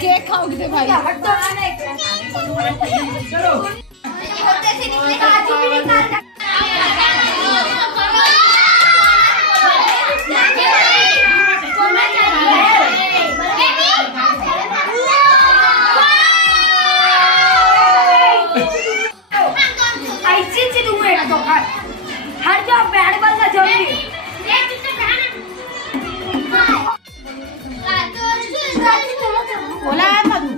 Cake खाओगे भाई? हर जो बैट बॉल का जल्दी बोला है मधु।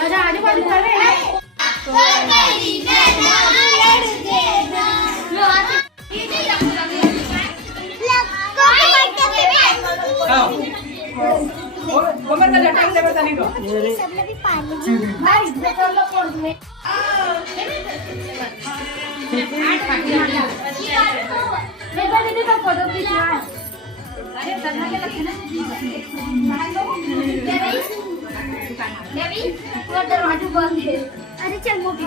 अच्छा आजू बाजू कर रहे हैं। गोबर का लटक दे बता नहीं दो। सब लोग पानी भाई बेटर लोग कर दे। मैं दीदी का फोटो खींचवा। अरे चलना के लगते ना। देवी वो दरवाजा बंद है। अरे चल मोटी।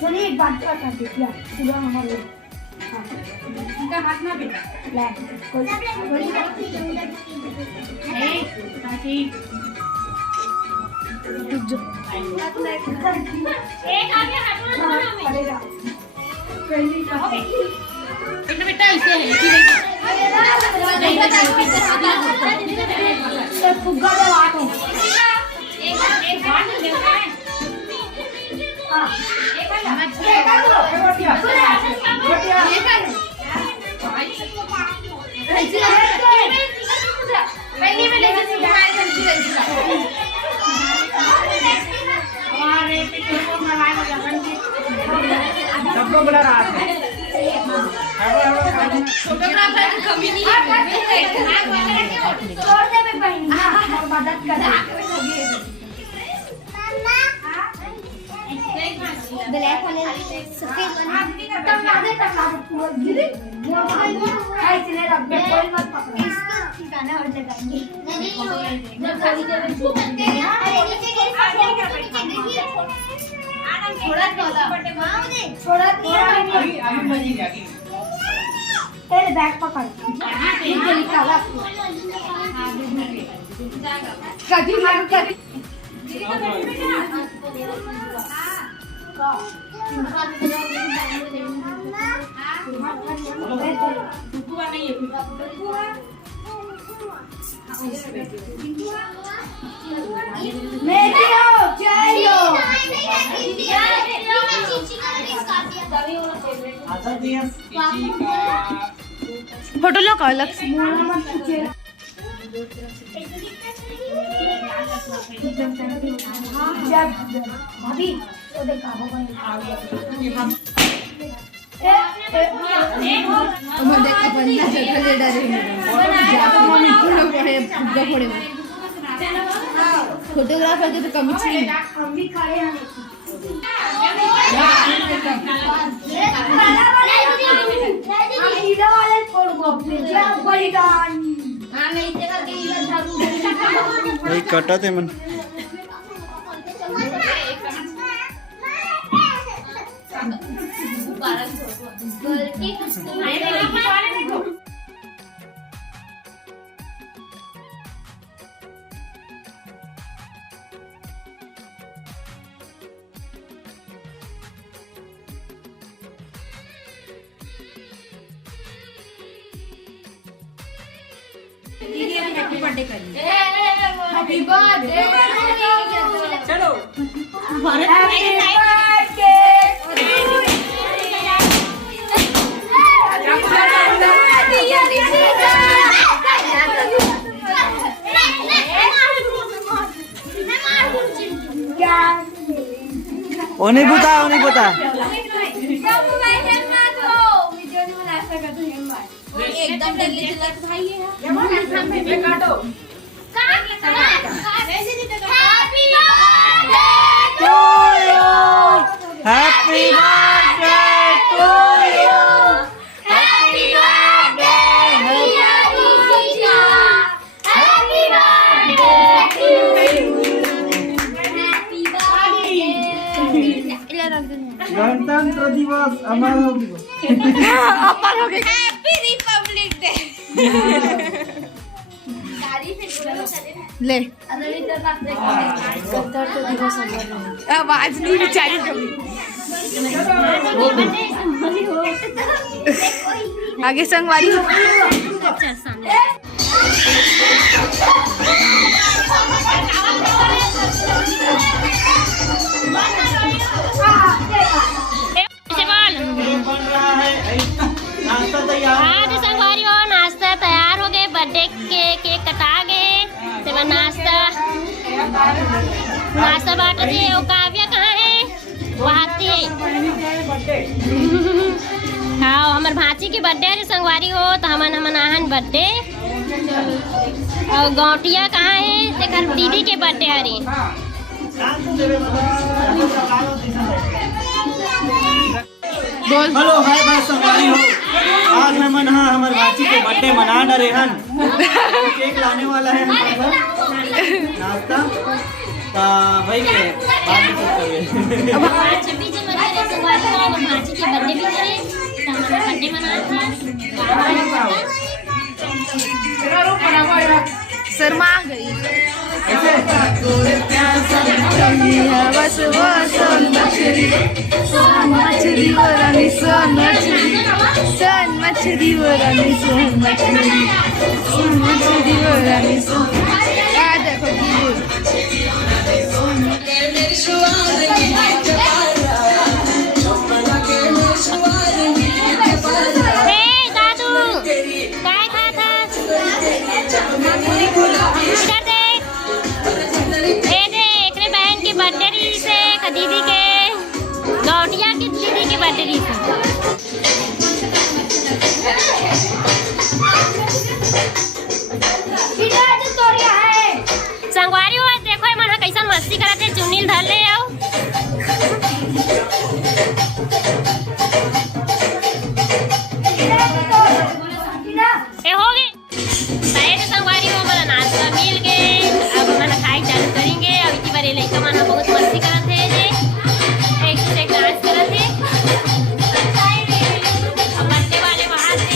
चलिए एक बात कर देती है। सुबह हमारे इनका हाथ ना बेटा ले कोई नहीं ताकि जो एक आगे हटना पड़ेगा पहले ओके इतना बेटा ऐसे है नहीं पता सब फुग्गा दे बात हो एक बात ले हां एक पहले में लेके सबको बुला रहा है फोटोग्राफर की कमी नहीं है छोड़ दे मैं बहन मदद कर ब्लैक वाले सफेद वाले टकरा दे गिरे ऐसे रख दे कोई मत पकड़ इसको ठिकाना और लगाएंगे नहीं जब थोड़ी देर में छू करते हैं अरे नीचे गिर थोड़ा बटे मां दे छोड़ा अभी बजी जाएगी तेरे बैग पकड़ नीचे निकाला कभी मारो कभी फोटो लो अलग से भाभी तो देखा फोटोग्राफर के तो कमी चाहिए हम भी खड़े हैं कटा थे मन बर्थडे करिए हैप्पी बर्थडे चलो नहीं पता एकदम जल्दी चला भाई है काटो हैप्पी हैप्पी रिपब्लिक डे। ले आवाज नहीं बेचारी कभी आगे संगवारी हो। आज संगवारी हो नाश्ता तैयार हो गए, बर्थडे के केक कटा गए, नाश्ता बांट दिए। और काव्या कहाँ है? वो आती है। हाँ हमार भांची की बर्थडे है संगवारी हो, तो हमन आहन बर्थडे। और गौटिया कहाँ है? देखा दीदी के बर्थडे हरी। हेलो हाय भाई संगवारी हो, आज हमन हमार भाची के बर्थडे मना डरे हन। केक लाने वाला है नाश्ता भाई के बाद में अब 26 जनवरी को संगवारी हो और भांची के बर्थडे भी करे, तो हमारा बर्थडे मनाते शर्मा गई बस वो सोन मछली वो रानी सोन मछली वो रानी सोन मछली वो रानी सोन। देखो दादू काय खाता बहन की बर्थडे से दीदी के गौटिया की दीदी के बर्थडे से संगवारी हुआ। देखो मन कैसा मस्ती करते चुनील धर ले आओ। ए हो गए संगवारी हो, हमारा नाश्ता मिल गए। अब मन खाई चालू करेंगे। अब इसी बारे लड़का मन बहुत मस्ती करते हैं, एक से एक डांस करते हैं। अब बर्थडे वाले बाहर से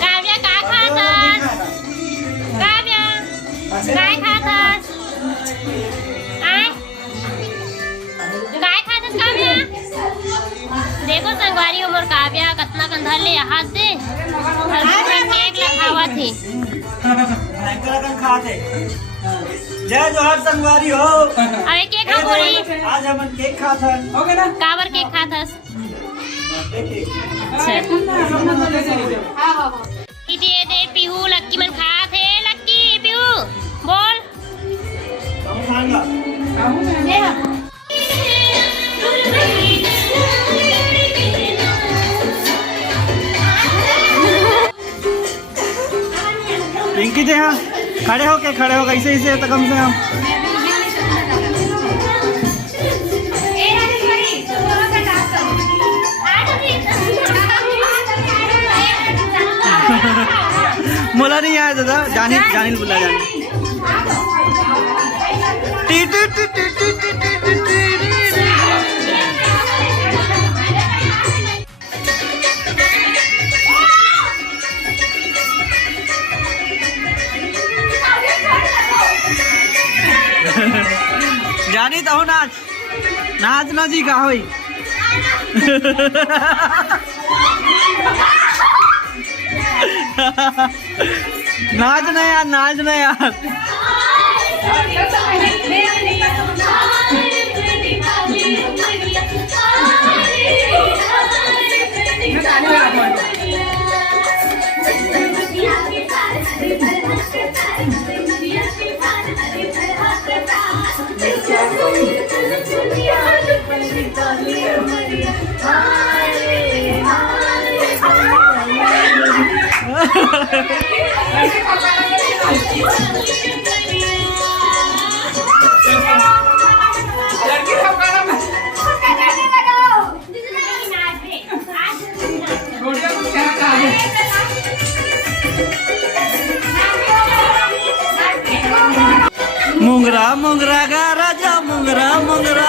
काव्या का खाता? काव्या काय खातास? काय खातास काव्या? देखो संगवारी उमर काव्या कतना कंधा ले हाथ दे केक लखावा थे। जय जोहार संगवारी हो। अरे केक खा बोली। आज हमन केक खाथन। हो गया ना? काबर केक खातास? दीदी दे पीहू लक्की मन खा थे। लक्की पीहू बोल। पिंकी जी हाँ खड़े हो कैसे ऐसे तो कम से कम मोला नहीं आया दादा। जानिल बुला जानिल। जानी तो नाच ना जी का होई। नाच ना यार। मुंगरा मुंगरा गा राजा मुंगरा मुंगरा.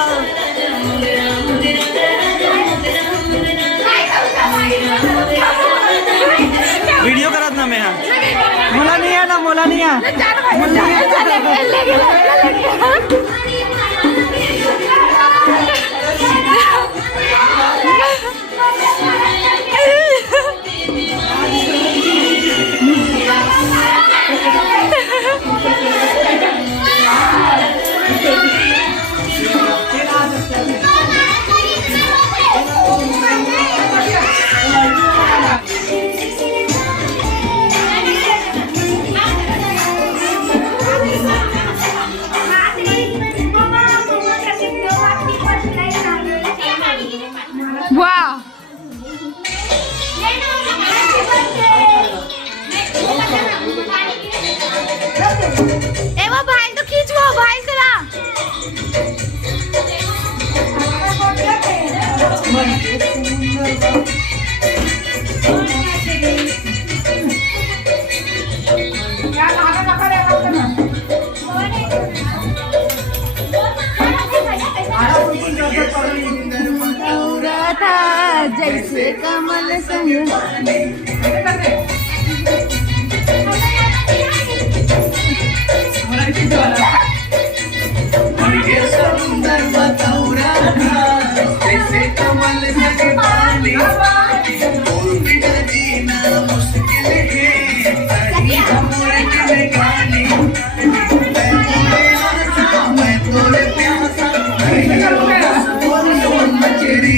व्हिडिओ करत ना मी हा मुला नाही या ना मुला नाही या जैसे कमल संग सुंदर बतौरा जैसे कमल संग पानी जीना मुश्किल है मैं तोरे प्यासा सोन मछली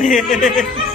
अरे